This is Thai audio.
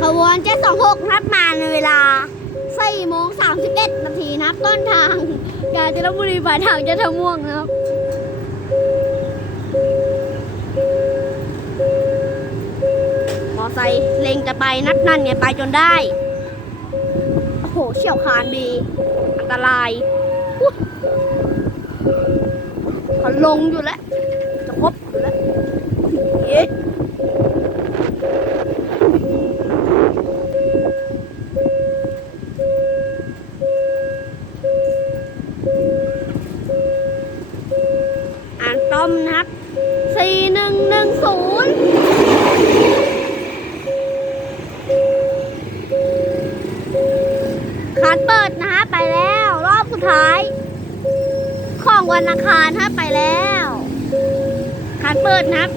ขบวนเจ็ดสองหกนับมาในเวลา4โมง31นาทีนับต้นทางกาญจนบุรีปลายทางจะทะม่วงนะครับมอไซค์เล็งจะไปนัดนั่นไงไปจนได้ โอ้โหเฉียวคานดี อันตราย ลงอยู่แล้ว จะครบอยู่แล้วเอ๊ะอ่านต้อมนะครับสี่หนึ่งหนึ่งศูนย์คานเปิดนะ วันอังคารถ้าไปแล้วคานเปิดนะครับ